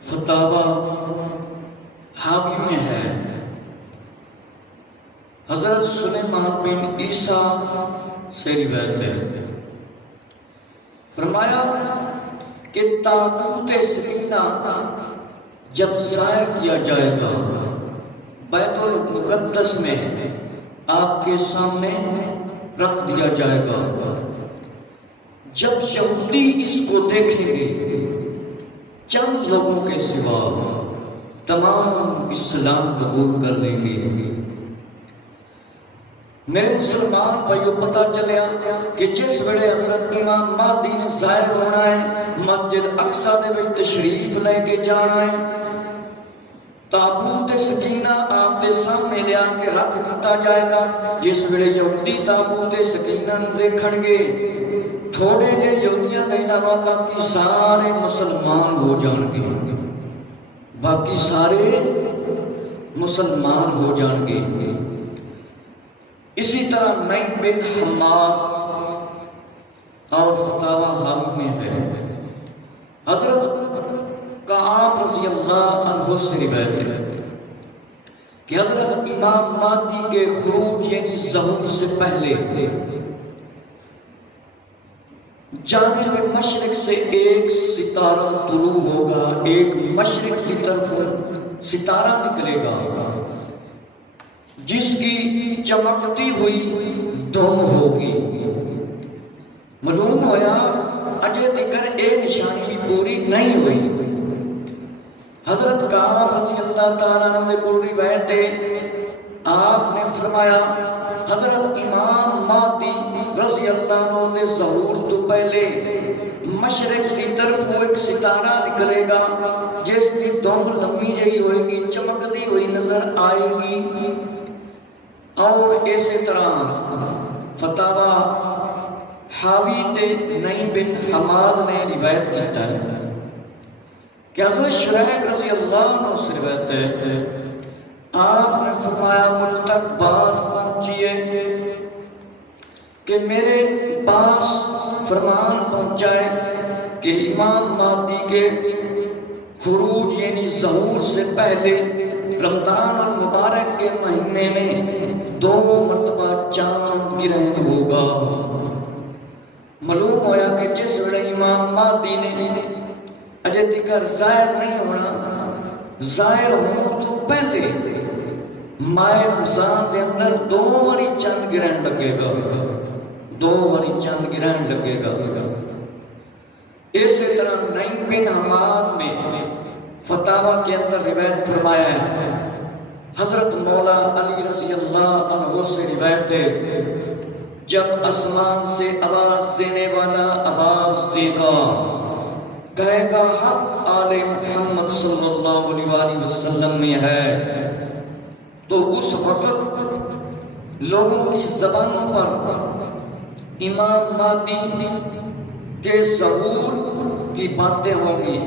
فتاوی حاوی میں ہے، حضرت سلیمان بن عیسیٰ سے روایت ہے، فرمایا کہ تابوت سکینہ جب ظاہر کیا جائے گا بیت المقدس میں آپ کے سامنے رکھ دیا جائے گا، جب یہودی اس کو دیکھیں گے چند لوگوں کے سوا تمام اسلام قبول کر لیں گے۔ میرے مسلمان بھائیو پتہ چلیا کہ جس ویلے حضرت امام مہدی نے ظاہر ہونا ہے، مسجد اقصی دے وچ تشریف لے کے جانا ہے، تابوت سکینہ آپ دے سامنے لیا کے رکھ دیتا جائے گا۔ جس ویلے یہودی تابوت سکینہ نوں دیکھن گے، تھوڑے جے یہودیاں دے علاوہ باقی سارے مسلمان ہو جان گے، باقی سارے مسلمان ہو جان گے۔ اسی طرح نعیم بن حماد اور فتاوی حاوی میں ہے، حضرت کعب رضی اللہ عنہ سے روایت ہے کہ حضرت امام مہدی کے خروج یعنی ظہور سے پہلے جانب مشرق سے ایک ستارہ طلوع ہوگا، ایک مشرق کی طرف ستارہ نکلے گا جس کی چمکتی ہوئی دم ہوگی۔ معلوم ہویا اجے تکر اے نشانی پوری نہیں ہوئی۔ حضرت کعب رضی اللہ تعالیٰ عنہ نے پوری روایت ہے، آپ نے فرمایا حضرت امام مہدی رضی اللہ عنہ نے ظہور تو پہلے مشرق کی طرف ایک ستارہ نکلے گا جس کی دم لمبی جہی ہوئے گی، چمکتی ہوئی نظر آئے گی۔ اور اسی طرح فتاوی حاوی تے نعیم بن حماد نے روایت کیتا ہے کہ حضرت شریح رضی اللہ عنہ سے روایت ہے، آپ نے فرمایا مجھ تک بات پہنچیے کہ میرے پاس فرمان پہنچائے کہ امام مہدی کے خروج یعنی ظہور سے پہلے رمضان المبارک کے مہینے میں 2 مرتبہ چاند گرہن ہوگا۔ معلوم ہویا کہ جس ویلے امام مہدی نے اجے تکر ظاہر نہیں ہونا، ظاہر ہوں تو پہلے ماہ رمضان دے اندر 2 واری چاند گرہن لگے گا، 2 واری چاند گرہن لگے گا۔ اسی طرح نعیم بن حماد میں فتاوی کے اندر روایت فرمایا ہے، حضرت مولا علی رضی اللہ عنہ سے روایت ہے، جب آسمان سے آواز دینے والا آواز دے گا، کہے گا حق آل محمد صلی اللہ علیہ وسلم میں ہے، تو اس وقت لوگوں کی زبانوں پر امام مہدی کے ظہور کی باتیں ہوں گی،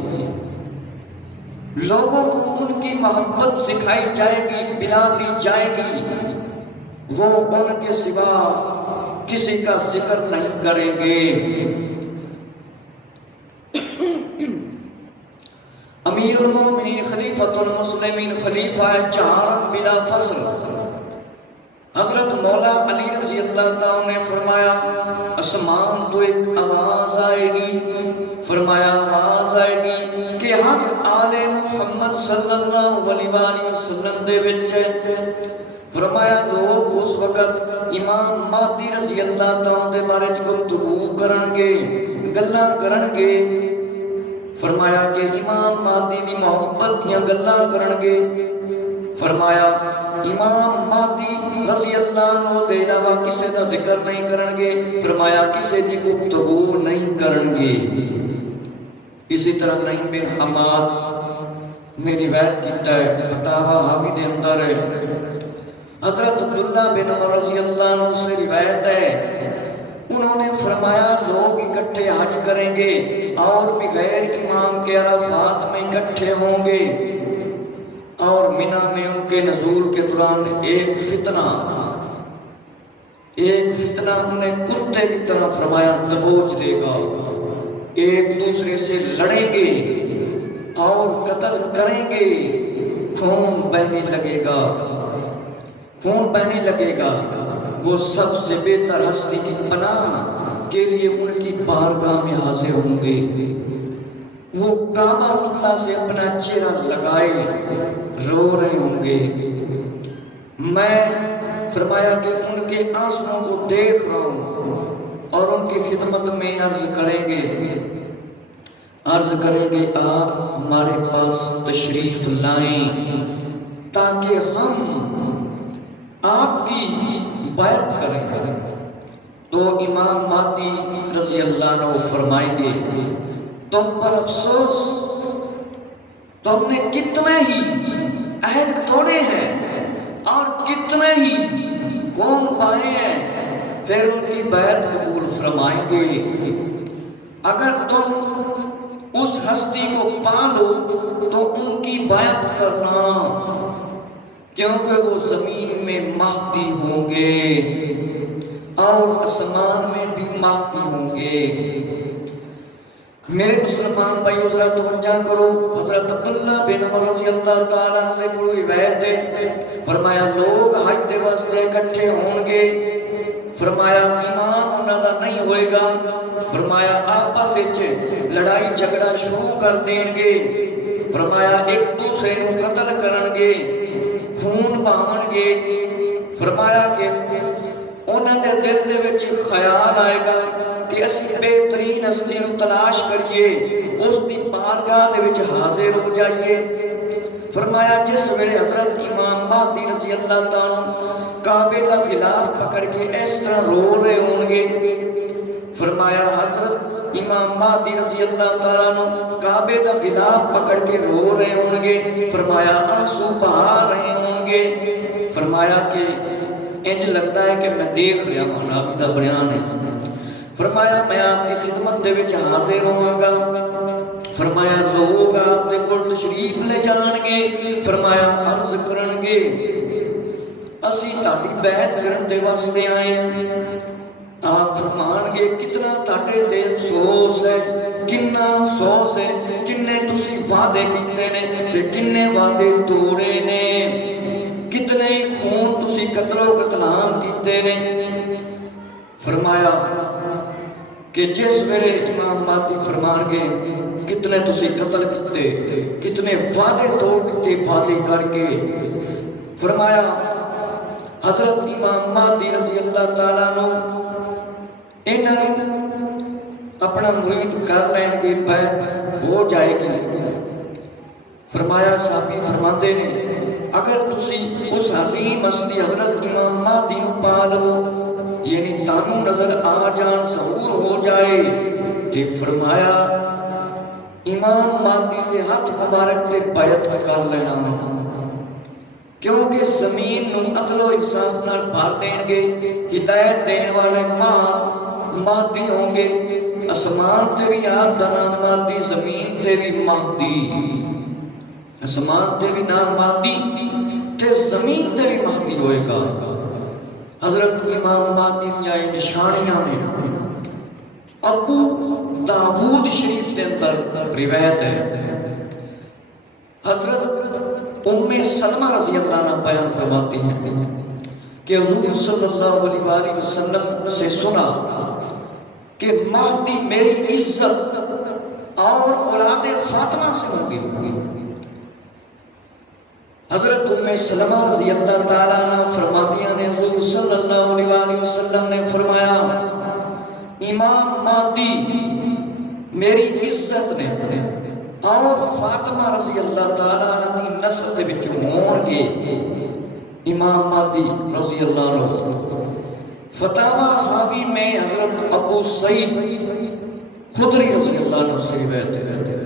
لوگوں کو ان کی محبت سکھائی جائے گی، پلا دی جائے گی، وہ ان کے سوا کسی کا ذکر نہیں کریں گے۔ امیر المومنین خلیفۃ المسلمین خلیفہ چہارم بلا فصل حضرت مولا علی رضی اللہ تعالیٰ نے فرمایا آسمان تو ایک آواز آئے گی، فرمایا آواز آئے گی کہ حق آل محمد صلی اللہ علیہ وسلم دے وچ، فرمایا لوگ اس وقت امام مہدی رضی اللہ تعالیٰ دے بارے گفتگو کرن گے، گلاں کرن گے، فرمایا کہ امام مہدی دی محبت دیاں گلاں کرن گے، فرمایا امام مہدی رضی اللہ عنہ دے علاوہ کسے دا ذکر نہیں کرن گے، فرمایا کسے دی گفتگو نہیں کرن گے۔ اسی طرح نعیم بن حماد نے روایت کیتا ہے، فتاوی حاوی دے اندر ہے، حضرت عبداللہ بن عمر رضی اللہ عنہ سے روایت ہے، انہوں نے فرمایا لوگ اکٹھے حج کریں گے اور بغیر امام کے عرفات میں اکٹھے ہوں گے، اور منی میں ان کے نزول کے دوران ایک فتنہ انہیں کتے کی طرح فرمایا دبوچ دے گا، ایک دوسرے سے لڑیں گے اور قتل کریں گے خون بہنے لگے گا، خون بہنے لگے گا، وہ سب سے بہتر ہستی کی پناہ کے لیے ان کی بارگاہ میں حاضر ہوں گے، وہ کعبہ اللہ سے اپنا چہرہ لگائے رو رہے ہوں گے، میں فرمایا کہ ان کے آنسوؤں کو دیکھ رہا ہوں اور ان کی خدمت میں عرض کریں گے آپ ہمارے پاس تشریف لائیں تاکہ ہم آپ کی بیعت کریں۔ تو امام مہدی رضی اللہ عنہ فرمائیں گے تم پر افسوس، تم نے کتنے ہی عہد توڑے ہیں اور کتنے ہی خون بہائے ہیں، پھر ان کی بیعت قبول فرمائیں گے۔ اگر تم اس ہستی کو پالو تو ان کی بیعت کرنا، کیونکہ وہ زمین میں مہدی ہوں گے اور آسمان میں بھی مہدی ہوں گے۔ میرے مسلمان بھائیو ذرا توجہ کرو، حضرت عبداللہ بن عمر رضی اللہ تعالیٰ عنہ نے کوئی روایت ہے، فرمایا لوگ حج دے واسطے اکٹھے ہوں گے، فرمایا امام انہاں دا نہیں ہوئے گا، فرمایا آپس وچ لڑائی جھگڑا شروع کر دین گے، فرمایا ایک دوسرے نو قتل کرن گے، خون بہاون گے، فرمایا کہ انہاں دے دل دے وچ خیال آئے گا کہ اسی بہترین ہستی نو تلاش کریے، اس دی بارگاہ دے وچ حاضر ہو جائیے۔ فرمایا جس ویلے حضرت امام مہدی رضی اللہ تعالیٰ کعبے دا خلاف پکڑ کے اس طرح رو رہے ہوں گے، فرمایا حضرت امام مہدی رضی اللہ تعالیٰ کعبے دا خلاف پکڑ کے رو رہے ہوں گے، فرمایا آنسو بہا رہے ہوں گے، فرمایا کہ انج لگتا ہے کہ میں دیکھ رہا ہوں، آپ دا بیان ہے، فرمایا میں آپ کی خدمت دے وچ حاضر ہوں گا، فرمایا لوگ آپ دے کول تشریف لے جان گے، فرمایا عرض کرن گے اسی تہاڈی بیعت کرن دے واسطے آئے ہیں، آپ فرمان گے کتنا تہاڈے تے افسوس ہے، کتنا افسوس ہے، کنے تسی وعدے کیتے نے تے کنے وعدے توڑے نے، کتنے خون تسی قتل و قتلان کیتے نے۔ فرمایا کہ جس ویلے امام مہدی فرمان گے کتنے تسی قتل کیتے، کتنے وعدے توڑ کیتے وعدے کر کے، فرمایا حضرت امام مہدی رضی اللہ تعالیٰ عنہ انہوں اپنا مرید کر لیں گے، بیعت ہو جائے گی۔ فرمایا صحابی فرماندے نے اگر تسی اس عظیم ہستی حضرت امام مہدی نو پا لو، یعنی تانوں نظر آ جان، ظہور ہو جائے، تے فرمایا امام مہدی کے ہاتھ مبارک تے بیعت کر لینا، کیونکہ زمین نو عدل و انصاف نال بھر دین گے، ہدایت دین والے مہدی ہوں گے، آسمان تے بھی آپ دا نام مہدی، زمین تے بھی مہدی، آسمان تے بھی نام مہدی تے زمین تے بھی مہدی ہوئے گا۔ حضرت امام مہدی دیا نشانیاں نے ابو داود شریف کے اندر روایت ہے، حضرت ام سلمہ رضی اللہ عنہ بیان فرماتی ہیں کہ حضور صلی اللہ علیہ وآلہ وسلم سے سنا کہ مہدی میری عزت اور اولاد فاطمہ سے ہوں گے۔ حضرت ام سلمہ رضی اللہ تعالیٰ عنہ فرماتیاں نے حضور صلی اللہ علیہ وآلہ وسلم نے فرمایا امام مہدی میری عزت نے اور فاطمہ رضی اللہ تعالیٰ عنہ کی نسل دے وچ ہون گے۔ امام مہدی رضی اللہ عنہ فتاوی حاوی میں حضرت ابو سعید خدری رضی اللہ عنہ سے روایت ہے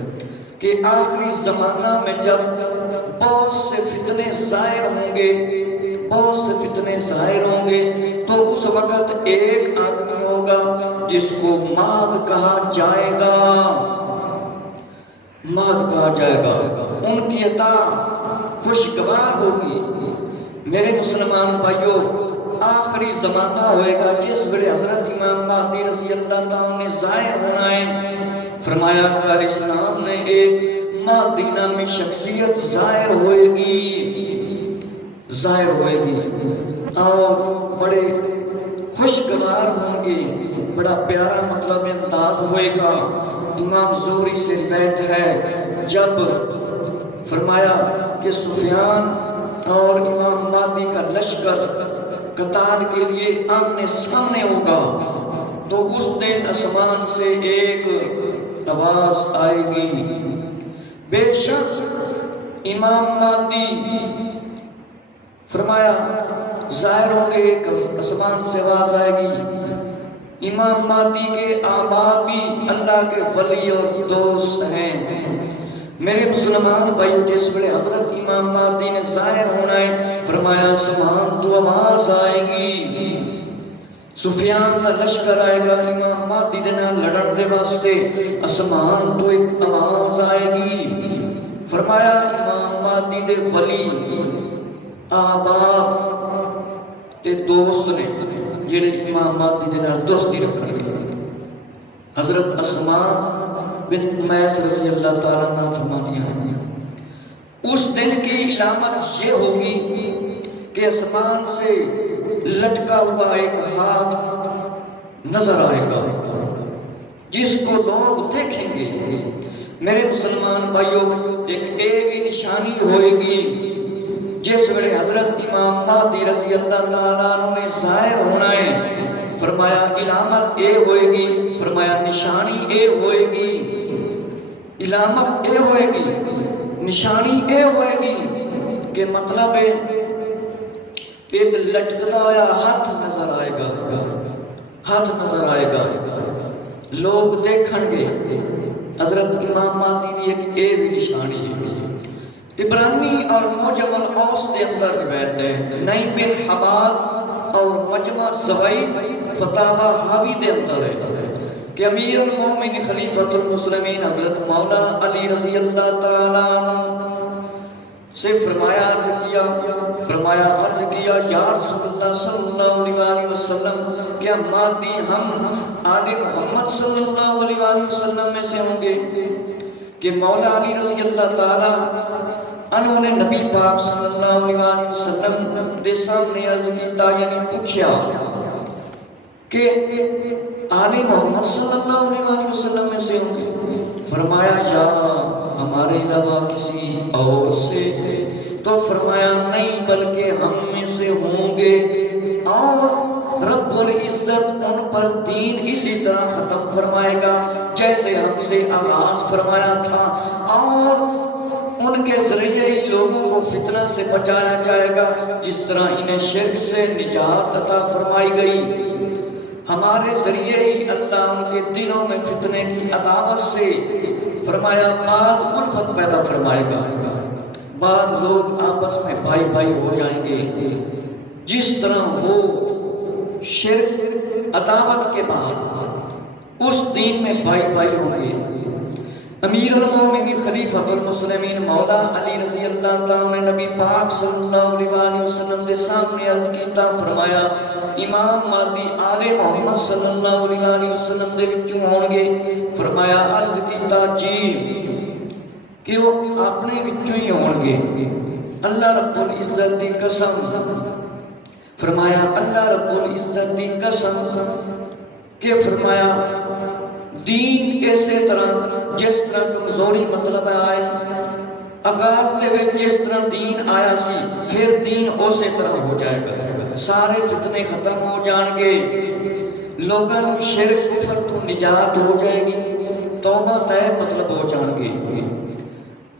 کہ آخری زمانہ میں جب بہت سے فتنے ظاہر ہوں گے، بہت سے فتنے ظاہر ہوں گے، تو اس وقت ایک آدمی ہوگا جس کو مہد کہا جائے گا، مہد کہا جائے گا، ان کی عطا خوشگوار ہوگی۔ میرے مسلمان بھائیو آخری زمانہ ہوئے گا جس ویلے حضرت امام مہدی رضی اللہ تعالیٰ نے ظاہر ہونا ہے۔ فرمایا کہ اسلام نے ایک مادی نامی شخصیت ظاہر ہوئے گی اور بڑے خوشگوار ہوں گے، بڑا پیارا مطلب انداز ہوئے گا۔ امام زہری سے روایت ہے جب فرمایا کہ سفیان اور امام مہدی کا لشکر قتال کے لیے آمنے سامنے ہوگا تو اس دن آسمان سے ایک آواز آئے گی، بے شک امام مہدی فرمایا ظاہر ہوں گے، ایک آسمان سے آواز آئے گی، امام مہدی کے آبا بھی اللہ کے ولی اور دوست ہیں۔ میرے مسلمان بھائیو، جس بڑے حضرت امام مہدی نے ظاہر ہونا ہے، فرمایا آسمان تو آواز آئے گی، سفیان کا لشکر آئے گا امام مہدی دے نال لڑن دے واسطے، آسمان تو ایک آواز آئے گی، فرمایا امام مہدی دے ولی آباب تے دوست نے جڑے امام مہدی دے نال دوستی رکھن گے۔ حضرت اسماء بنت امیس رضی اللہ تعالیٰ عنہ فرماتی ہیں اس دن کی علامت یہ ہوگی کہ آسمان سے لٹکا ہوا ایک ہاتھ نظر آئے گا جس کو لوگ دیکھیں گے۔ میرے مسلمان بھائیوں، ایک ایوی نشانی ہوئے گی جس ویلے حضرت امام مہدی رضی اللہ تعالیٰ عنہ نے ظاہر ہونا ہے، فرمایا علامت اے ہوئے گی، فرمایا نشانی اے ہوئے گی، علامت اے ہوئے گی، نشانی اے ہوئے گی کہ مطلب ہے ایک لٹکتا ہوا ہاتھ نظر آئے گا، ہاتھ نظر آئے گا، لوگ دیکھن گے۔ حضرت امام مہدی دی ایک اے بھی نشانی ہے۔ طبرانی اور معجم الاوس کے اندر روایت ہے، نعیم بن حباب اور مجمع زوائد فتاوی حاوی دے اندر ہے کہ امیر المومنین خلیفۃ المسلمین حضرت مولا علی رضی اللہ تعالیٰ عنہ سے فرمایا عرض کیا یا رسول اللہ صلی اللہ علیہ وسلم، کیا مہدی ہم آل محمد صلی اللہ علیہ وسلم میں سے ہوں گے؟ کہ مولا علی رضی اللہ تعالیٰ انہوں نے نبی پاک صلی اللہ علیہ وسلم دے سامنے عرض کیتا، یعنی پوچھا کہ آل محمد صلی اللہ علیہ وسلم میں سے ہوں گے؟ فرمایا یا ہمارے علاوہ کسی اور سے؟ تو فرمایا نہیں، بلکہ ہم میں سے ہوں گے، اور رب العزت ان پر دین اسی طرح ختم فرمائے گا جیسے ہم سے آغاز فرمایا تھا، اور ان کے ذریعے ہی لوگوں کو فتنہ سے بچایا جائے گا جس طرح انہیں شرک سے نجات عطا فرمائی گئی۔ ہمارے ذریعے ہی اللہ ان کے دلوں میں فتنے کی عداوت سے فرمایا بعد الفت پیدا فرمائے گا، بعد لوگ آپس میں بھائی بھائی ہو جائیں گے، جس طرح وہ شرک عداوت کے بعد اس دین میں بھائی بھائی ہوں گے۔ امیر المومنین خلیفۃ المسلمین مولا علی رضی اللہ تعالیٰ نے نبی پاک صلی اللہ علیہ وسلم کے سامنے عرض کیتا، فرمایا امام مہدی آل محمد صلی اللہ علیہ وسلم دے وچوں ہون گے؟ فرمایا عرض کیتا جی، کہ وہ اپنے وچوں ہی ہون گے۔ اللہ رب العزت دی قسم، فرمایا اللہ رب العزت دی قسم کہ فرمایا دین اسی طرح جس طرح کمزوری مطلب آئی آغاز دے وچ جس طرح دین آیا سی، پھر دین اسی طرح ہو جائے گا، سارے فتنے ختم ہو جان گے، لوگوں کو شرک کفر تو نجات ہو جائے گی، توبہ طیب مطلب ہو جان گے،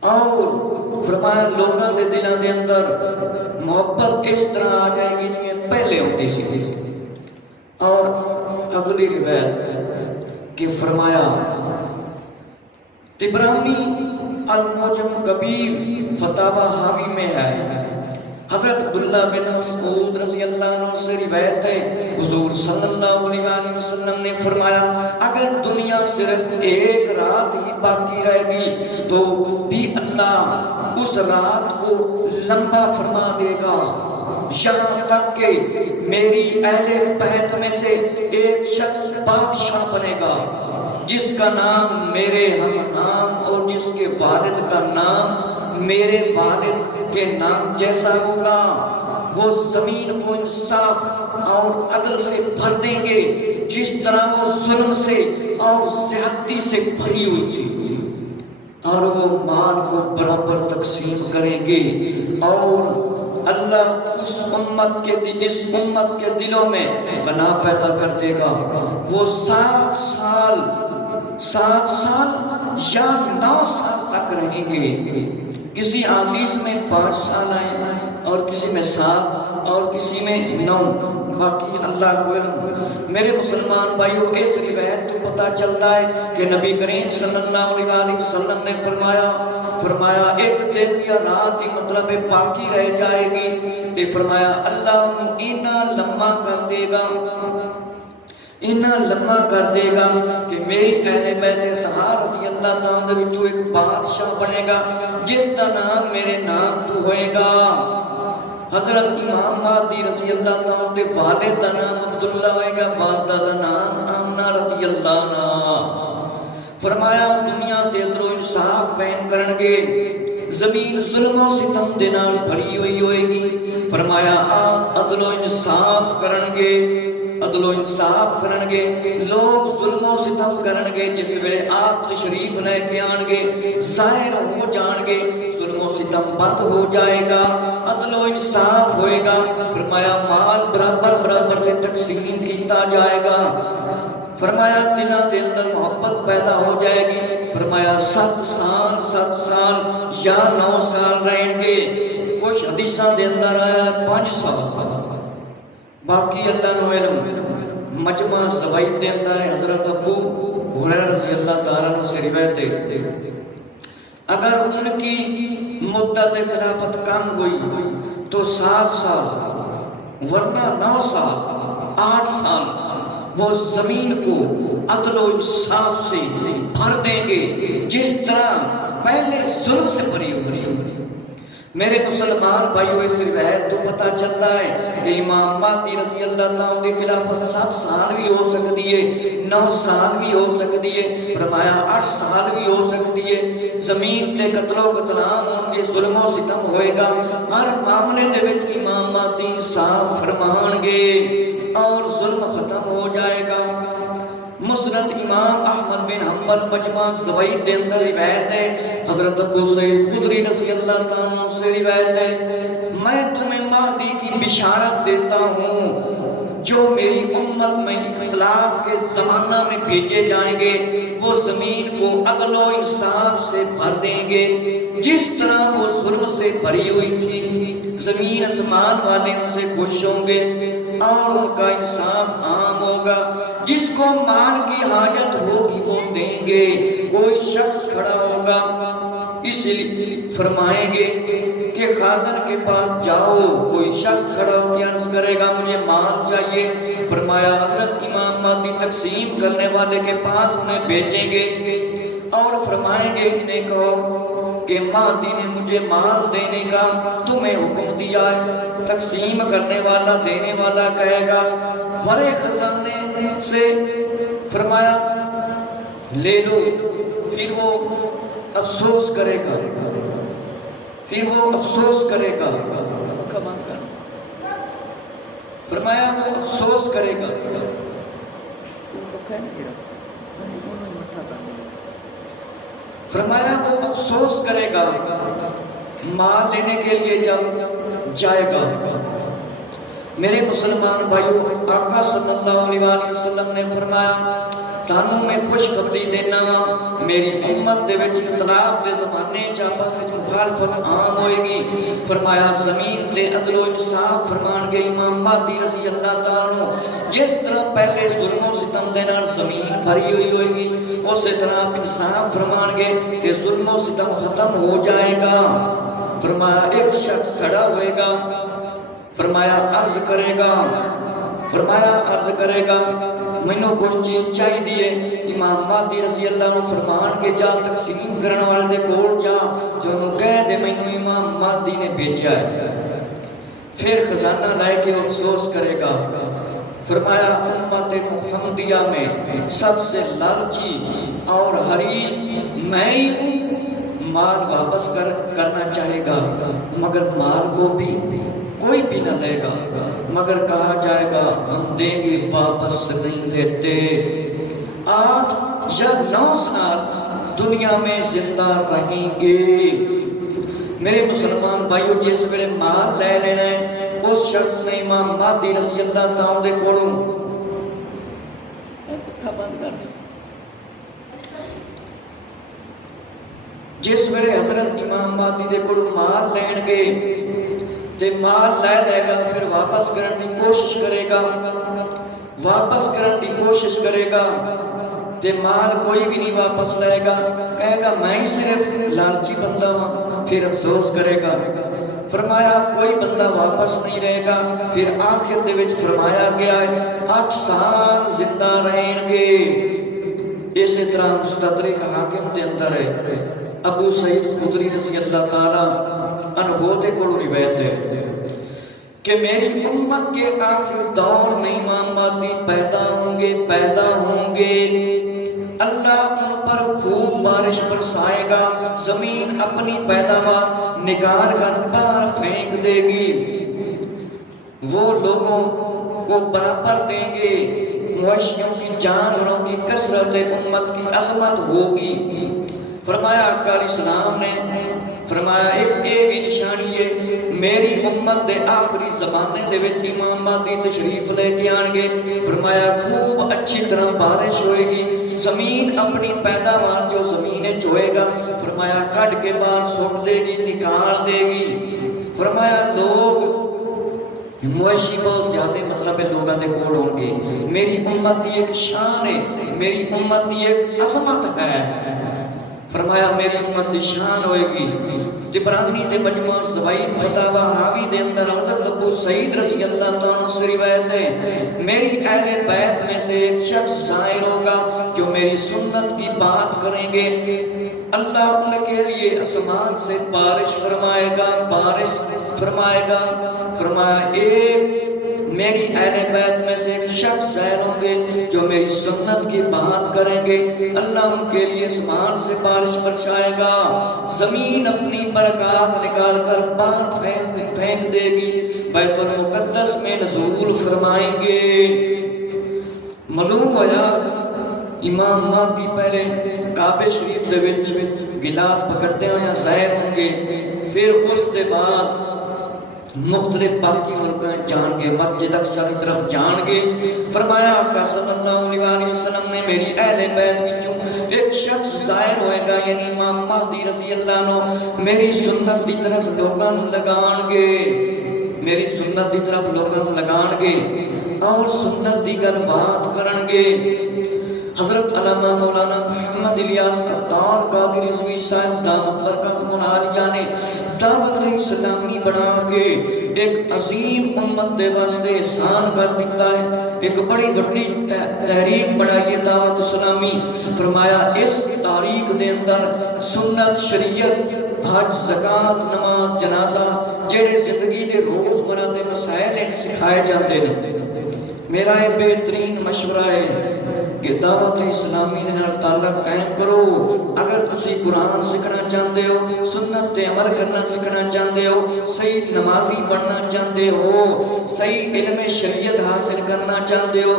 اور فرمایا لوگوں دے دلوں دے اندر محبت اس طرح آ جائے گی جویں پہلے ہوتی سی۔ اور اگلی روایت کہ فرمایا طبرانی المعجم کبیر فتاوی حاوی میں ہے، حضرت عبداللہ بن مسعود رضی اللہ عنہ سے روایت ہے، حضور صلی اللہ علیہ وسلم نے فرمایا اگر دنیا صرف ایک رات ہی باقی رہے گی تو بھی اللہ اس رات کو لمبا فرما دے گا، یہاں تک کہ میری اہل بیت میں سے ایک شخص بادشاہ بنے گا جس کا نام میرے ہم نام اور جس کے والد کا نام میرے والد کے نام جیسا ہوگا۔ وہ زمین کو انصاف اور عدل سے بھر دیں گے جس طرح وہ ظلم سے اور زیادتی سے بھری ہوئی تھی، اور وہ مال کو برابر تقسیم کریں گے، اور اللہ اس امت کے دلوں میں بنا پیدا کر دے گا۔ وہ 7 سال یا 9 سال تک رہیں گے۔ کسی حدیث میں 5 سال آئے اور کسی میں 7 اور کسی میں 9، باقی اللہ کو علم۔ میرے مسلمان بھائیوں، اس روایت تو پتہ چلتا ہے کہ نبی کریم صلی اللہ علیہ وسلم نے فرمایا ایک دن یا رات ہی مطلب باقی رہ جائے گی، تو فرمایا اللہ اینا لمحہ کر دے گا کہ میری اہل بیت اطہار رضی اللہ تعالیٰ دے وچوں ایک بادشاہ بنے گا جس کا نام میرے نام تو ہوئے گا۔ حضرت امام مہدی رضی اللہ تعالیٰ دے والد دا نام عبداللہ ہوئے گا، والدہ دا نام آمنہ رضی اللہ عنہ۔ فرمایا دنیا تے عدل و انصاف قائم کرن گے، زمین ظلم و ستم دے نال بھری ہوئی ہوئے گی۔ فرمایا آپ عدل و انصاف کرن گے، لوگ ظلم و ستم کرن گے، جس ویلے آپ تشریف لے کے آن گے ظاہر ہو جان گے، ظلم و ستم بند ہو جائے گا، عدل و انصاف ہوئے گا۔ فرمایا مال برابر سے تقسیم کیتا جائے گا۔ فرمایا دلوں دے اندر محبت پیدا ہو جائے گی۔ فرمایا 7 سال یا 9 سال رہیں گے، کچھ حدیثاں دے اندر آیا 5 سال، باقی اللہ نو علم۔ مجمع زوائد دے اندر حضرت ابو ہریرہ رضی اللہ تعالیٰ عنہ سے روایت ہے، اگر ان کی مدت خلافت کم ہوئی تو 7 سال، ورنہ 9 سال 8 سال وہ زمین کو عدل و انصاف سے بھر دیں گے جس طرح پہلے ظلم سے بھری ہوئی تھی۔ میرے مسلمان بھائیو، اس روایت تو پتہ چلتا ہے کہ امام مہدی رضی اللہ تعالیٰ کی خلافت 7 سال بھی ہو سکتی ہے، 9 سال بھی ہو سکتی ہے، فرمایا 8 سال بھی ہو سکتی ہے۔ زمین تے قتل و قتلام ہون گے، ظلم و ستم ہوئے گا، ہر معاملے دے وچ امام مہدی انصاف فرمان گے اور ظلم ختم ہو جائے گا۔ مسند امام احمد بن حنبل مجمع زوائد دے اندر روایت ہے، حضرت ابو سعید خدری رضی اللہ تعالیٰ عنہ سے روایت ہے، میں تمہیں مہدی کی بشارت دیتا ہوں جو میری امت میں اختلاف کے زمانہ میں بھیجے جائیں گے، وہ زمین کو عدل و انصاف سے بھر دیں گے جس طرح وہ ظلم سے بھری ہوئی تھی۔ زمین آسمان والے ان سے خوش ہوں گے اور ان کا انصاف عام ہوگا، جس کو مال کی حاجت ہوگی وہ دیں گے، کوئی شخص کھڑا ہوگا، اس لیے فرمائیں گے کہ خازن کے پاس جاؤ، کوئی شخص کھڑا ہو کے عرض کرے گا مجھے مال چاہیے، فرمایا حضرت امام مہدی تقسیم کرنے والے کے پاس انہیں بھیجیں گے اور فرمائیں گے انہیں کہو کہ مہدی نے مجھے مال دینے کا تمہیں حکم دیا ہے۔ تقسیم کرنے والا دینے والا کہے گا بڑے خزانے سے، فرمایا لے لو، پھر وہ افسوس کرے گا، فرمایا وہ افسوس کرے گا، فرمایا وہ افسوس کرے گا مال لینے کے لیے جب جائے گا۔ میرے مسلمان بھائیو، آقا صلی اللہ علیہ وسلم نے فرمایا تانوں میں خوشخبری دینا، میری امت دے وچ اختلاف دے زمانے چ آپس وچ مخالفت عام ہوئے گی۔ فرمایا زمین تے عدل و انصاف فرمان گے امام مہدی رضی اللہ تعالیٰ عنہ، جس طرح پہلے ظلم و ستم دے نال زمین بھری ہوئی ہوئے گی، اسی طرح انصاف فرمان گے کہ ظلم و ستم ختم ہو جائے گا۔ فرمایا ایک شخص کھڑا ہوئے گا، فرمایا عرض کرے گا مینوں کچھ چیز چاہی دیئے۔ امام مہدی رضی اللہ عنہ فرمان کے جا تقسیم کرنے والے دے کول جا، جو انہوں کہہ دے مینوں امام مہدی نے بھیجا ہے۔ پھر خزانہ لائے کے افسوس کرے گا۔ فرمایا امت محمدیہ میں سب سے لالچی اور حریص میں ہی ہوں، مال واپس کرنا چاہے گا مگر مال کو بھی کوئی بھی نہ لے گا، مگر کہا جائے گا ہم دیں گے واپس نہیں لیتے۔ 8 یا 9 سال دنیا میں زندہ رہیں گے۔ میرے مسلمان بھائیو، جس ویلے مال لے لینا ہے اس شخص نے امام مہدی رضی اللہ تعالیٰ دے کولوں جس ویلے حضرت امام مہدی دے کولوں مال لین گے تے مال لے گا، پھر واپس کرن دی کوشش کرے گا، واپس کرن دی کوشش کرے گا تے مال کوئی بھی نہیں واپس لے گا، کہے گا میں ہی صرف لالچی بندہ ہوں، پھر افسوس کرے گا۔ فرمایا کوئی بندہ واپس نہیں رہے گا، پھر آخر دے وچ فرمایا گیا ہے 8 سال زندہ رہیں گے۔ اسی طرح مستدرک حاکم دے اندر ہے، ابو سعید خدری رضی اللہ تعالی عنہ دے کولوں روایت ہے کہ میری امت کے آخر دور میں امام مہدی پیدا ہوں گے، اللہ ان پر خوب بارش برسائے گا، زمین اپنی پیداوار نکال کر باہر پھینک دے گی، وہ لوگوں کو برابر دیں گے، مویشیوں کی جانوروں کی کثرت امت کی عظمت ہوگی۔ فرمایا آقا علیہ السلام نے فرمایا ایک بھی نشانی ہے میری امت دے آخری زمانے دے وچ امام مہدی تشریف لے کے آن گے۔ فرمایا خوب اچھی طرح بارش ہوئے گی، زمین اپنی پیداوار جو زمین چوئے گا فرمایا کٹ کے باہر سوٹ دے گی، نکال دے گی۔ فرمایا لوگ مویشی بہت زیادہ مطلب لوگاں دے کول ہوں گے، میری امت کی ایک شان ہے، میری امت کی ایک عظمت ہے۔ فرمایا میری امت دی شان ہوئے گی۔ طبرانی تے مجموعہ زوائد فتاوی حاوی دے اندر حضرت ابو سعید رضی اللہ تعالیٰ سے روایت ہے، میری اہل بیت میں سے ایک شخص ظاہر ہوگا جو میری سنت کی بات کریں گے، اللہ ان کے لیے آسمان سے بارش فرمائے گا، بارش فرمائے گا۔ فرمایا ایک میری اہل بیت میں سے ایک شخص ظاہر ہوں گے جو میری سنت کی بات کریں گے، اللہ ان کے لیے آسمان سے بارش برسائے گا، زمین اپنی برکات نکال کر باہر پھینک دے گی، بیت المقدس میں نزول فرمائیں گے۔ معلوم ہوا امام مہدی پہلے کعبہ شریف دے وچ گلاب پکڑتے ہوئے ظاہر ہوں گے، پھر اس دے بعد مختلف باقی ملکاں جان گے، مسجد اقصی کی طرف جان گے۔ فرمایا آقا صلی اللہ علیہ وسلم نے میری اہل بیت وچوں ایک شخص ظاہر ہوئے گا، یعنی امام مہدی رضی اللہ عنہ میری سنت دی طرف لوگاں نوں لگان گے، میری سنت دی طرف لوگاں نوں لگان گے اور سنت دی گل بات کرن گے۔ حضرت علامہ مولانا محمد الیاس عطار قادری رضوی صاحب دامت برکاتہم العالیہ نے دعوت اسلامی بنا کے ایک عظیم امت دے واسطے احسان کر دیتا ہے، ایک بڑی بڑی تحریک بنائی ہے دعوت اسلامی۔ فرمایا اس تاریخ دے اندر سنت، شریعت، حج، زکات، نماز، جنازہ جڑے زندگی دے روزمرہ دے مسائل سکھائے جاتے ہیں۔ میرا ایک بہترین مشورہ ہے کہ دعوت اسلامی دے نال تعلق قائم کرو۔ اگر تسی قرآن سیکھنا چاہتے ہو، سنت تے عمل کرنا سیکھنا چاہتے ہو، صحیح نمازی بننا چاہتے ہو، صحیح علم شریعت حاصل کرنا چاہتے ہو،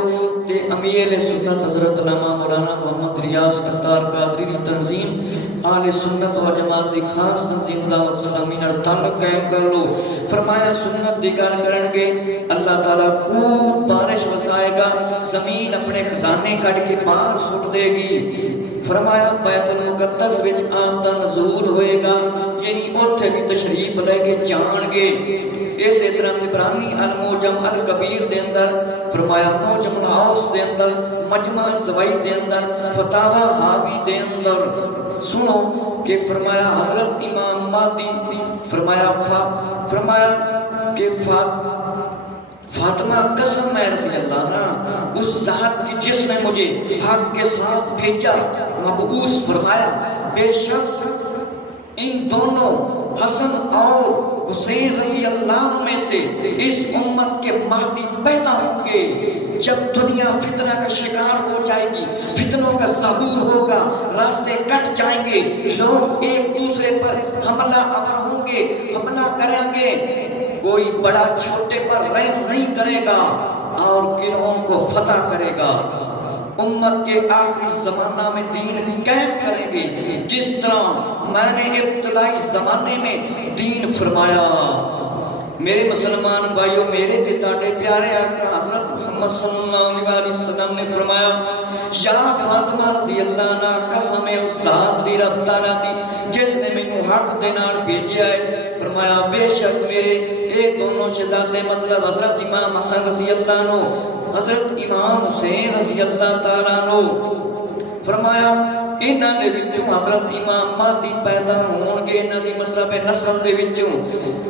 تے امیر سنت حضرت علامہ مولانا محمد ریاض عطار قادری دی تنظیم اہل سنت و جماعت دی خاص تنظیم دعوت اسلامی نال تعلق قائم کر لو۔ فرمایا سنت دی گل کرن گے اللہ تعالیٰ خوب بارش وسائے گا، زمین اپنے خزانے کٹ کے باہر سٹ دے گی۔ فرمایا بیت المقدس وچ آمدہ نزول ہوئے گا، یعنی اوتھے بھی تشریف لے کے جان گے۔ اسی طرح طبرانی الموجم الکبیر دے اندر، فرمایا موجم العوس دے اندر، مجمع زوائد دے اندر، فتاوی حاوی دے اندر سنو کہ فرمایا حضرت امام مہدی فرمایا کہ فاطمہ قسم ہے رضی اللہ عنہ اس ذات کی جس نے مجھے حق کے ساتھ بھیجا، مبعوث فرمایا بے شک ان دونوں حسن اور حسین رضی اللہ عنہ میں سے اس امت کے مہدی پیدا ہوں گے۔ جب دنیا فتنہ کا شکار ہو جائے گی، فتنوں کا ظہور ہوگا، راستے کٹ جائیں گے، لوگ ایک دوسرے پر حملہ آور ہوں گے، حملہ کریں گے، کوئی بڑا چھوٹے پر رحم نہیں کرے گا اور گروہوں کو فتح کرے گا۔ امت کے آخری زمانہ میں دین قائم کریں گے جس طرح میں نے ابتدائی زمانے میں دین فرمایا۔ میرے مسلمان بھائیوں، میرے تاڑے پیارے آقا حضرت محمد صلی اللہ علیہ وسلم نے فرمایا، یا فاطمہ رضی اللہ عنہ قسم اس ذات دی رب تعالیٰ دی جس نے مینوں حق دے نال بھیجیا ہے، فرمایا بے شک میرے اے دونوں شہزادے مطلب حضرت امام حسن رضی اللہ عنہ، حضرت امام حسین رضی اللہ تعالیٰ عنہ، فرمایا انہاں دے وچوں حضرت امام مہدی پیدا ہون گے، انہاں دی مطلب نسل دے وچوں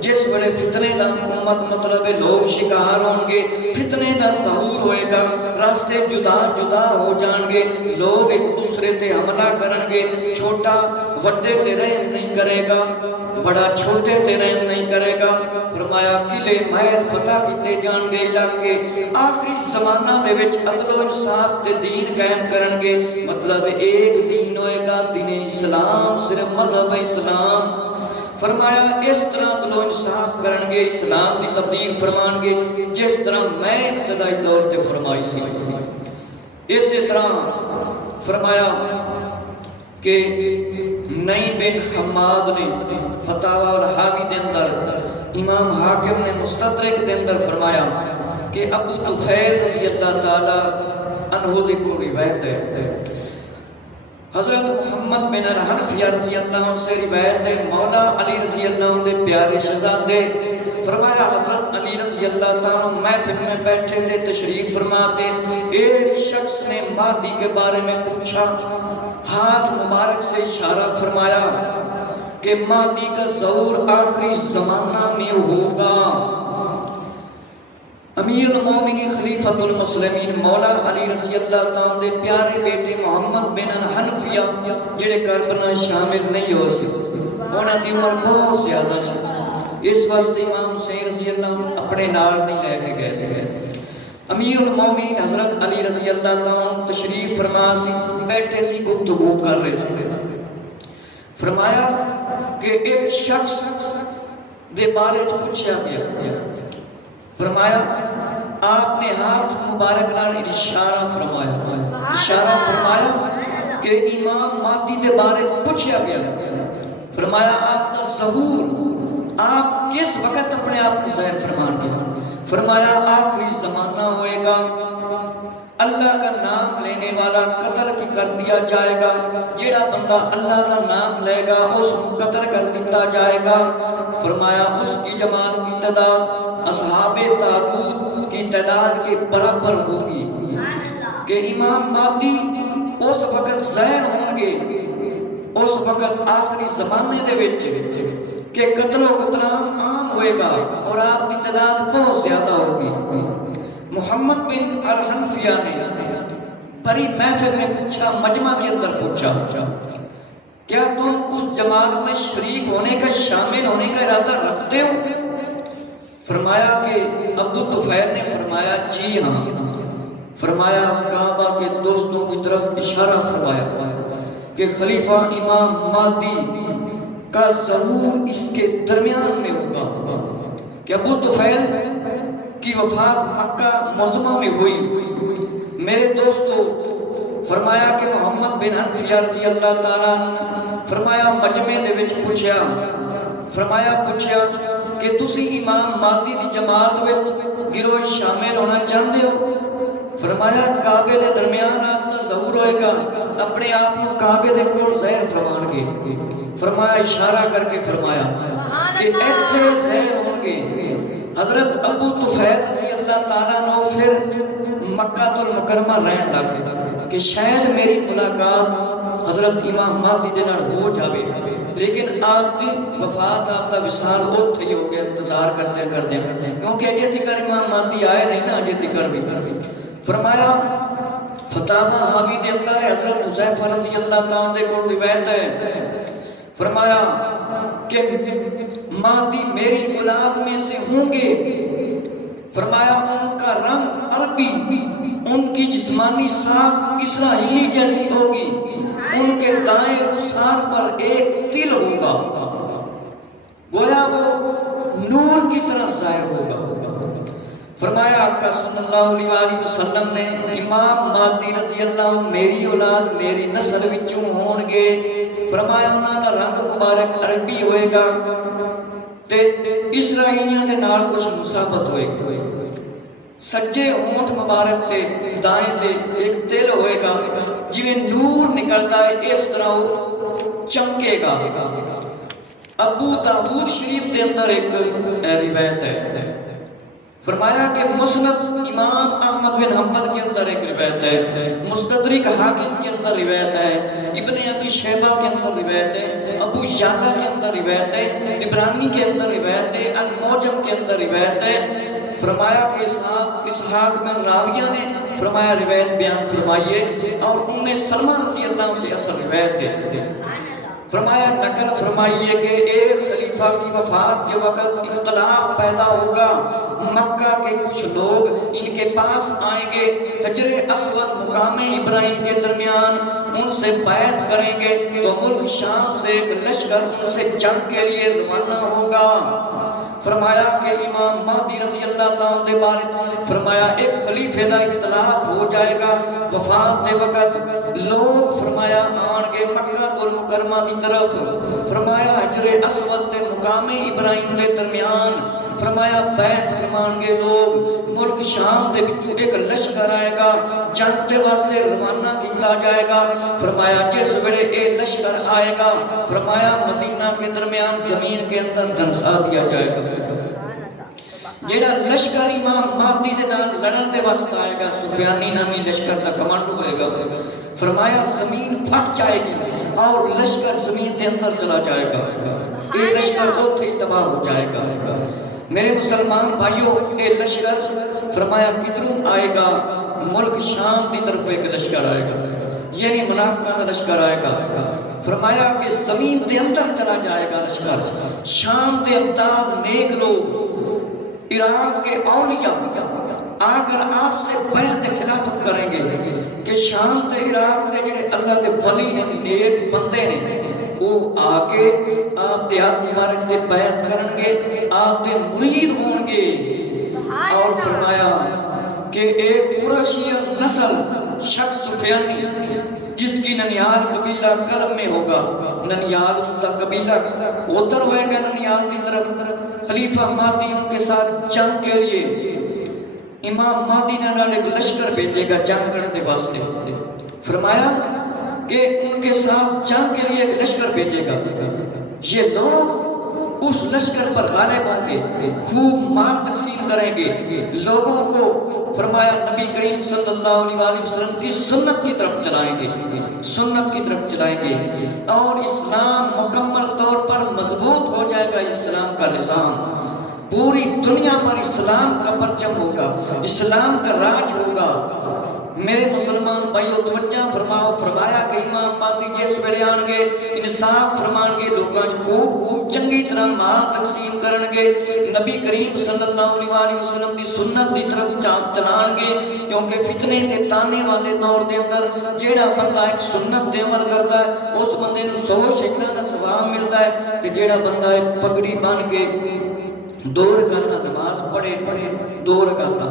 جس بڑے فتنے دا امت مطلب لوگ شکار ہون گے، فتنے دا ظہور ہوئے گا، راستے جدا جدا ہو جان گے، لوگ ایک دوسرے تے حملہ کرن گے، چھوٹا وڈے تے رحم نہیں کرے گا، بڑا چھوٹے تے رحم نہیں کرے گا۔ فرمایا قلعے محل فتح کیتے جان گے، علاقے آخری زمانہ دے وچ عدل و انصاف دے دین قائم کرن گے، مطلب ایک دین ہوئے گا، دین اسلام، صرف مذہب اسلام۔ فرمایا اس طرح عدل و انصاف کرن گے، اسلام دی تبلیغ فرمان گے جس طرح میں ابتدائی دور تے فرمائی سی۔ اسی طرح فرمایا کہ نئی بن حماد نے فتاوی الحاوی دے اندر، امام حاکم نے مستدرک دے اندر فرمایا کہ ابو طفیل رضی اللہ تعالی عنہ دے کو روایت ہے، حضرت محمد بن الحنفیہ رضی اللہ عنہ سے روایت ہے، مولا علی رضی اللہ عنہ دے پیارے شہزادے، فرمایا حضرت علی رضی اللہ تعالیٰ محفل میں بیٹھے تھے، تشریف فرماتے، ایک شخص نے مہدی کے بارے میں پوچھا، ہاتھ مبارک سے اشارہ فرمایا کہ مہدی کا ظہور آخری زمانہ میں ہوگا۔ امیر المومنین خلیفۃ المسلمین مولا علی رضی اللہ تعالیٰ دے پیارے بیٹے محمد بن الحنفیہ جڑے کربلا شامل نہیں ہو سکے، انہاں دی عمر بہت زیادہ سی، اس واسطے امام حسین رضی اللہ عنہ اپنے نال نہیں لے کے گئے سکے۔ امیر المومنین حضرت علی رضی اللہ تعالیٰ تشریف فرما سی، بیٹھے سی، گفتگو کر رہے سی، فرمایا کہ ایک شخص دے بارے پوچھا گیا، فرمایا آپ نے ہاتھ مبارک نال اشارہ فرمایا کہ امام مہدی دے بارے پوچھا گیا، فرمایا آپ کا ظہور آپ کس وقت اپنے آپ کو ظاہر فرمان گے؟ فرمایا آخری زمانہ ہوئے گا، اللہ کا نام لینے والا قتل کی کر دیا جائے گا، جیڑا بندہ اللہ کا نام لے گا اس کو قتل کر دیتا جائے گا۔ فرمایا اس کی جماعت کی تعداد اصحاب تابوت کی تعداد کے برابر ہوگی، کہ امام مہدی اس وقت ظاہر ہوں گے، اس وقت آخری زمانے دے وچ کہ قتل و قتل عام ہوئے گا اور آپ کی تعداد بہت زیادہ ہوگی۔ محمد بن الحنفیہ نے بڑی محفل میں پوچھا، مجمع کے اندر پوچھا، کیا تم اس جماعت میں شریک ہونے کا، شامل ہونے کا ارادہ رکھتے ہو؟ فرمایا کہ ابو طفیل نے فرمایا جی ہاں۔ فرمایا کعبہ کے دوستوں کی طرف اشارہ فرمایا کہ خلیفہ امام مہدی کا ظہور اس کے درمیان میں ہوگا، کہ ابو طفیل کی وفات مکہ معظمہ میں ہوئی۔ میرے دوستو، فرمایا کہ محمد بن حنفیہ رضی اللہ تعالیٰ فرمایا مجمع دے وچ پوچھا، فرمایا کہ تسی امام مہدی دی جماعت وچ گروہ شامل ہونا چاہتے ہو؟ فرمایا کعبے دے درمیان آپ کا ظہور ہوئے گا، اپنے آپ کو کعبے دے کول ظاہر فرمان گے۔ فرمایا اشارہ کر کے فرمایا کہ ایتھے ظاہر ہوں گے۔ حضرت ابو طفیل رضی اللہ تعالیٰ نے پھر مکہ المکرمہ رہن لگے کہ شاید میری ملاقات حضرت امام مہدی دے نال ہو جاوے، لیکن آپ کی وفات، آپ کا وصال اوتھے ہی ہو گیا، انتظار کرتے کیونکہ اجے تک امام مہدی آئے نہیں نا، اجے تک بھی۔ فرمایا فتاوی حاوی دے اندر حضرت حذیفہ رضی اللہ تعالیٰ دے کول روایت ہے، فرمایا کہ مہدی میری اولاد میں سے ہوں گے، فرمایا ان کا رنگ عربی، ان کی جسمانی ساخت اسرائیلی جیسی ہوگی، ان کے دائیں رخسار پر ایک تل ہوگا، گویا وہ نور کی طرح ظاہر ہوگا۔ فرمایا آقا صلی اللہ علیہ وآلہ وسلم نے امام مہدی رضی اللہ میری اولاد میری نسل وچوں ہون گے، فرمایا انہاں دا رنگ مبارک عربی ہوئے گا تے اسرائیلیاں دے نال کچھ مشابہت ہوئے گی، سجے ہونٹ مبارک تے دائیں تے ایک تل ہوئے گا، جویں نور نکلتا ہے اس طرح وہ چمکے گا۔ ابو داؤد شریف دے اندر ایک روایت ہے، فرمایا کہ مسند امام احمد بن حنبل کے اندر ایک روایت ہے، مستدرک حاکم کے اندر روایت ہے، ابن ابی شیبہ کے اندر روایت ہے، ابو شعلہ کے اندر روایت ہے، طبرانی کے اندر روایت ہے، المعجم کے اندر روایت ہے۔ فرمایا کہ اسحاق بن راویہ نے فرمایا روایت بیان فرمائیے، اور ام سلمہ رضی اللہ سے اثر روایت ہے، فرمایا نقل فرمائیے کہ ایک خلیفہ کی وفات کے وقت اختلاف پیدا ہوگا، مکہ کے کچھ لوگ ان کے پاس آئیں گے، حجر اسود مقام ابراہیم کے درمیان ان سے بیعت کریں گے، تو ملک شام سے ایک لشکر ان سے جنگ کے لیے روانہ ہوگا۔ فرمایا کہ امام مہدی رضی اللہ تعالیٰ دے بارے فرمایا ایک خلیفے دا اختلاف ہو جائے گا، وفات دے وقت لوگ فرمایا آن گے مکہ المکرمہ دی طرف، فرمایا حجر اسود تے مقام ابراہیم دے درمیان فرمایا بیعت فرمان گے لوگ، ملک شام دے بچوں ایک لشکر آئے گا، جنگ دے واسطے روانہ کیتا جائے گا۔ فرمایا جس ویلے اے لشکر آئے گا فرمایا مدینہ کے درمیان زمین کے اندر دھنسا دیا جائے گا۔ جیڑا لشکر امام مہدی دے نال لڑن دے واسطے آئے گا، سفیانی نامی لشکر دا کمانڈو ہوئے گا، فرمایا زمین پھٹ جائے گی اور لشکر زمین دے اندر چلا جائے گا، یہ لشکر اوتھے ہی تباہ ہو جائے گا۔ میرے مسلمان بھائیوں، اے لشکر فرمایا کدھروں آئے گا؟ ملک شام دی طرف ایک لشکر آئے گا، یعنی منافقہ کا لشکر آئے گا، فرمایا کہ زمین دے اندر چلا جائے گا لشکر، شام دے ابدال نیک لوگ عراق کے اولیاء آ کر آپ سے بیعت خلافت کریں گے کہ شام تے عراق دے جڑے اللہ دے ولی نے نیک بندے نے وہ آ کے آپ دے ہاتھ مبارک دے بیعت کرن گے، آپ دے مرید ہوں گے، اور فرمایا کہ ایک قریشی نسل شخص سفیانی جس کی ننیال قبیلہ قلب میں ہوگا، ننیال اس کا قبیلہ ادھر ہوئے گا ننیال کی طرف، خلیفہ مہدی ان کے ساتھ جنگ کے لیے امام مہدی نے ایک لشکر بھیجے گا جنگ کرنے واسطے، فرمایا کہ ان کے ساتھ جنگ کے لیے ایک لشکر بھیجے گا، یہ لوگ اس لشکر پر غالب ہوں گے، خوب مال تقسیم کریں گے، لوگوں کو فرمایا نبی کریم صلی اللہ علیہ وآلہ وسلم کی سنت کی طرف چلائیں گے، سنت کی طرف چلائیں گے، اور اسلام مکمل طور پر مضبوط ہو جائے گا۔ اسلام کا نظام پوری دنیا پر اسلام کا پرچم ہوگا، اسلام کا راج ہوگا۔ میرے مسلمان بھائیو توجہ فرماؤ، فرمایا کہ امام مہدی جس ویلے آن گے انصاف فرمان گے، لوگاں خوب خوب چنگی طرح مال تقسیم کرن گے، نبی کریم صلی اللہ علیہ وآلہ وسلم دی سنت دی طرف چلان گے، کیونکہ فتنے تے تانے والے دور دے اندر جیڑا بندہ ایک سنت دے عمل کرتا ہے اس بندے نو 100 شکلہ دا ثواب ملتا ہے، کہ جیڑا بندہ ایک پگڑی بن کے 2 رکعتاں نماز پڑھے 2 رکعتاں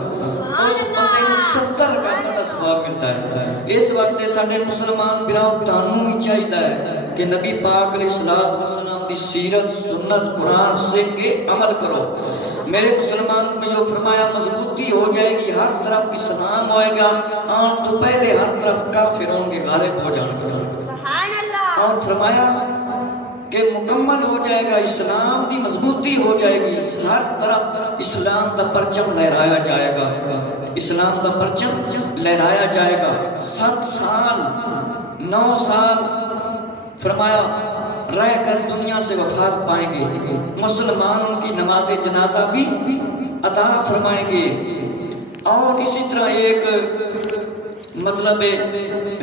اس بندے کو 70 رکعتاں دا ثواب ملتا ہے۔ اس واسطے ساڈے مسلمان بھراؤ تانوں ہی چاہیدا ہے کہ نبی پاک علیہ الصلوۃ والسلام دی سیرت سنت قرآن سیکھ کے عمل کرو۔ میرے مسلمان بھائیو فرمایا مضبوطی ہو جائے گی، ہر طرف اسلام ہوئے گا، آن تو پہلے ہر طرف کافر ہوں گے، غالب ہو جائیں گے، اور فرمایا کہ مکمل ہو جائے گا، اسلام دی مضبوطی ہو جائے گی، ہر طرف اسلام دا پرچم لہرایا جائے گا، اسلام دا پرچم لہرایا جائے گا۔ 7 سال 9 سال فرمایا رہ کر دنیا سے وفات پائیں گے، مسلمان ان کی نماز جنازہ بھی ادا فرمائیں گے۔ اور اسی طرح ایک مطلب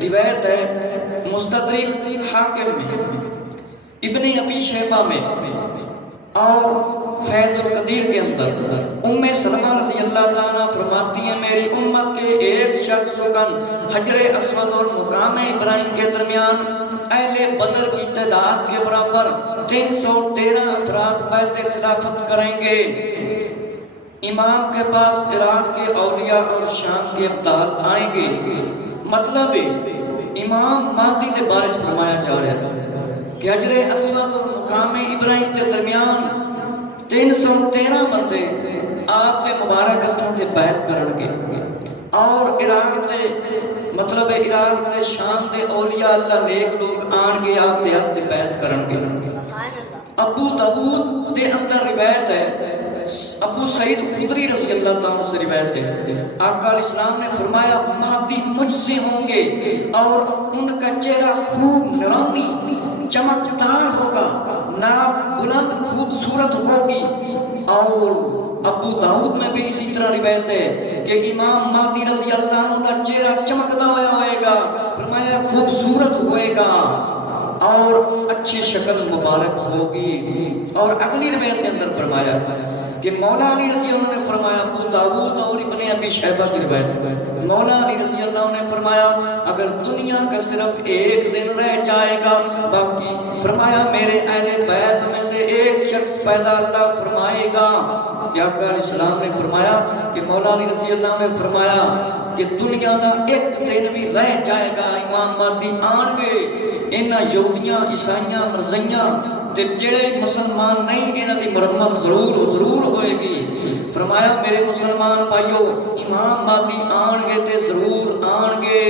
روایت ہے مستدرک حاکم میں، ابن ابی شیبہ میں، اور فیض القدیر کے اندر ام سلمہ رضی اللہ تعالیٰ فرماتی ہیں میری امت کے ایک شخص رکن حجر اسود اور مقام ابراہیم کے درمیان اہل بدر کی تعداد کے برابر 313 افراد بیعت خلافت کریں گے۔ امام کے پاس عراق کے اولیاء اور شام کے ابدال آئیں گے۔ مطلب امام مہدی کے بارے فرمایا جا رہا ہے کہ حجر اسود اور مقام ابراہیم کے درمیان 313 بندے آپ کے مبارک ہتھاں تے بیعت کرن گے اور عراق تے مطلب عراق تے شام تے اولیاء اللہ نیک لوگ آن گے آپ دے ہتھ تے بیعت کرن گے۔ ابو داؤد دے اندر روایت ہے، ابو سعید خدری رضی اللہ تعالیٰ سے روایت ہے، آقا علیہ السلام نے فرمایا مہدی مجھ سے ہوں گے اور ان کا چہرہ خوب نورانی چمکدار ہوگا، ناک بلند خوبصورت ہوگی۔ اور ابو داؤد میں بھی اسی طرح روایت ہے کہ امام مہدی رضی اللہ عنہ کا چہرہ چمکتا ہوا ہوئے گا، فرمایا خوبصورت ہوئے گا اور اچھی شکل مبارک ہوگی۔ اور اگلی روایت کے اندر فرمایا کہ مولا علی رضی اللہ عنہ نے فرمایا، ابو داؤد اور ابن ابی شیبہ کی روایت، مولا علی رضی اللہ عنہ نے فرمایا اگر دنیا کا صرف ایک دن رہ جائے گا باقی فرمایا میرے اہل بیت میں سے ایک شخص پیدا اللہ فرمائے گا کہ آقا علیہ السلام نے فرمایا کہ مولا علی رضی اللہ عنہ نے فرمایا کہ دنیا دا ایک دن بھی رہ جائے گا امام مہدی آن گے، انہاں یہودیاں عیسائیاں مرزیاں تے جڑے مسلمان نہیں انہاں دی مرمت ضرور ہوئے گی۔ فرمایا میرے مسلمان بھائیو امام مہدی آن گے تے ضرور آن گے۔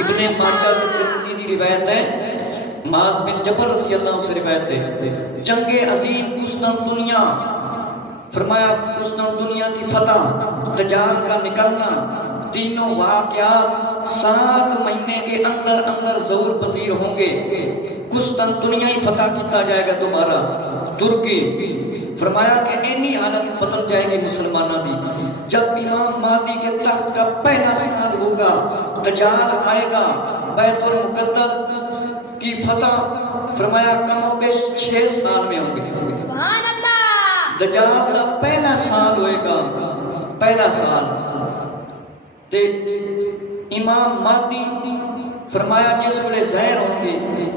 ابن ماجہ کی دی روایت ہے، معاذ بن جبل رضی اللہ عنہ سے روایت ہے، جنگ عظیم قسطنطنیہ، فرمایا قسطنطنیہ کی فتح، دجال کا نکلنا، تینوں واقعات 7 مہینے کے اندر ظہور پذیر ہوں گے۔ قسطنطنیہ ہی فتح کیتا جائے گا دوبارہ، ترکی۔ فرمایا کہ اینی حالت بدل جائے گی مسلمانوں دی جب امام مہدی کے تخت کا پہلا سال ہوگا، دجال آئے گا، بیت المقدس کی فتح فرمایا کم و بیش 6 سال میں ہوں گے۔ سبحان اللہ۔ دجال کا پہلا سال ہوئے گا، پہلا سال تے امام مہدی فرمایا جس ویلے ظاہر ہوں گے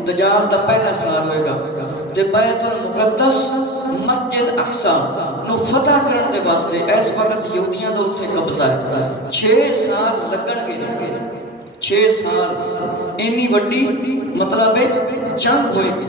دجال دا پہلا سال ہوئے گا تے بیت المقدس مسجد اقصی نو فتح کرن دے واسطے اس وقت یہودیاں دا اتھے قبضہ ہے، 6 سال لگن گے، 6 سال اینی وڈی مطلب جنگ ہوئے گی۔